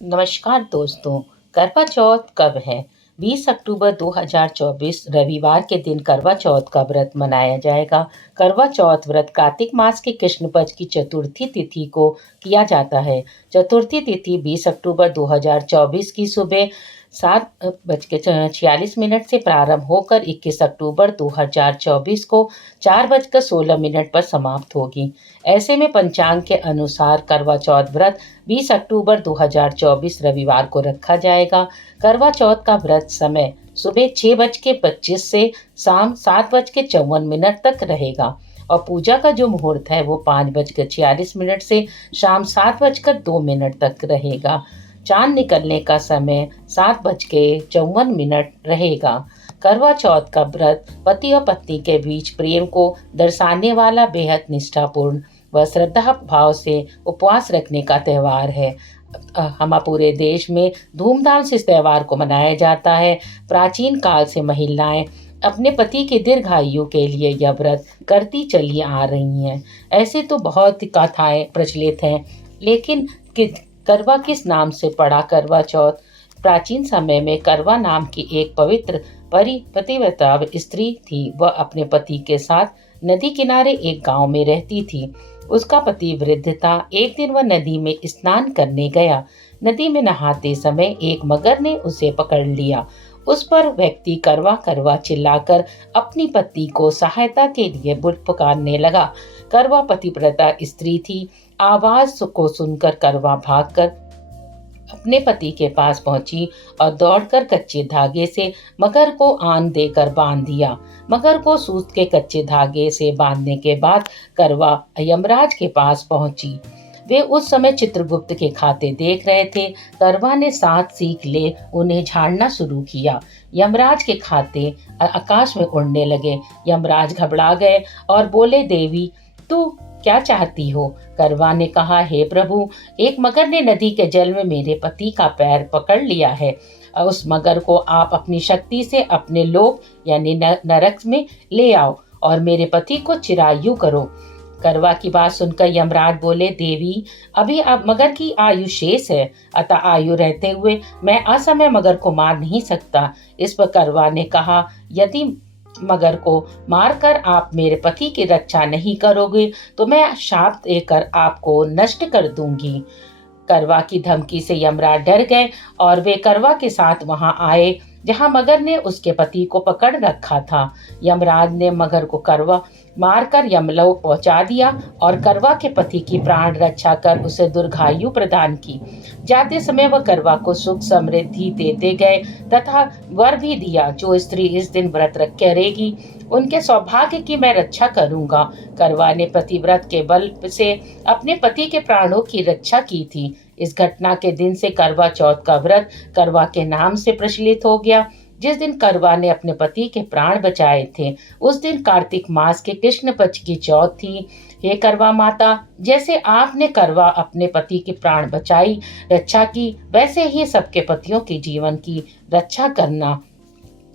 नमस्कार दोस्तों। करवा चौथ कब है? 20 अक्टूबर 2024 रविवार के दिन करवा चौथ का व्रत मनाया जाएगा। करवा चौथ व्रत कार्तिक मास के कृष्ण पक्ष की चतुर्थी तिथि को किया जाता है। चतुर्थी तिथि 20 अक्टूबर 2024 की सुबह 7:46 से प्रारंभ होकर 21 अक्टूबर 2024 को 4:16 पर समाप्त होगी। ऐसे में पंचांग के अनुसार करवा चौथ व्रत 20 अक्टूबर 2024 रविवार को रखा जाएगा। करवा चौथ का व्रत समय सुबह 6:25 से शाम 7:54 तक रहेगा और पूजा का जो मुहूर्त है वो 5:46 से शाम 7:02 तक रहेगा। चांद निकलने का समय 7:54 रहेगा। करवा चौथ का व्रत पति और पत्नी के बीच प्रेम को दर्शाने वाला बेहद निष्ठापूर्ण व श्रद्धा भाव से उपवास रखने का त्यौहार है। हम पूरे देश में धूमधाम से इस त्यौहार को मनाया जाता है। प्राचीन काल से महिलाएं अपने पति के दीर्घायु के लिए यह व्रत करती चली आ रही हैं। ऐसे तो बहुत कथाएं प्रचलित हैं, लेकिन करवा किस नाम से पड़ा करवा चौथ? प्राचीन समय में करवा नाम की एक पवित्र पतिव्रता स्त्री थी। वह अपने पति के साथ नदी किनारे एक गांव में रहती थी। उसका पति वृद्ध था। एक दिन वह नदी में स्नान करने गया। नदी में नहाते समय एक मगर ने उसे पकड़ लिया। उस पर व्यक्ति करवा करवा चिल्लाकर अपनी पत्नी को सहायता के लिए पुकारने लगा। करवा पतिव्रता स्त्री थी। आवाज को सुनकर करवा भागकर अपने पति के पास पहुंची और दौड़कर कच्चे धागे से मगर को आन देकर बांध दिया। मगर को सूत के कच्चे धागे से बांधने के बाद करवा यमराज के पास पहुंची। वे उस समय चित्रगुप्त के खाते देख रहे थे। करवा ने 7 सीख ले उन्हें झाड़ना शुरू किया। यमराज के खाते आकाश में उड़ने लगे। यमराज घबरा गए और बोले, देवी तू क्या चाहती हो? करवा ने कहा, हे प्रभु, एक मगर ने नदी के जल में मेरे पति का पैर पकड़ लिया है। उस मगर को आप अपनी शक्ति से अपने लोक यानी नरक में ले आओ और मेरे पति को चिरायु करो। करवा की बात सुनकर यमराज बोले, देवी अभी अब मगर की आयु शेष है, अतः आयु रहते हुए मैं असमय मगर को मार नहीं सकता। इस पर करवा ने कहा, यदि मगर को मारकर आप मेरे पति की रक्षा नहीं करोगे तो मैं शाप देकर आपको नष्ट कर दूंगी। करवा की धमकी से यमराज डर गए और वे करवा के साथ वहां आए जहां मगर ने उसके पति को पकड़ रखा था। यमराज ने मगर को करवा मारकर यमलोक पहुंचा दिया और करवा के पति की प्राण रक्षा कर उसे दीर्घायु प्रदान की। जाते समय वह करवा को सुख समृद्धि देते गए तथा वर भी दिया, जो स्त्री इस दिन व्रत करेगी उनके सौभाग्य की मैं रक्षा करूंगा। करवा ने पतिव्रत के बल से अपने पति के प्राणों की रक्षा की थी। इस घटना के दिन से करवा चौथ का व्रत करवा के नाम से प्रचलित हो गया। जिस दिन करवा ने अपने पति के प्राण बचाए थे उस दिन कार्तिक मास के कृष्ण पक्ष की चौथ थी। हे करवा माता, जैसे आपने करवा अपने पति की प्राण बचाई रक्षा की, वैसे ही सबके पतियों के जीवन की रक्षा करना।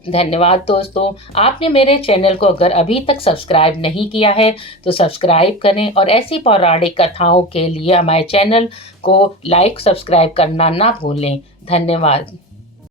धन्यवाद दोस्तों। आपने मेरे चैनल को अगर अभी तक सब्सक्राइब नहीं किया है तो सब्सक्राइब करें और ऐसी पौराणिक कथाओं के लिए हमारे चैनल को लाइक सब्सक्राइब करना ना भूलें। धन्यवाद।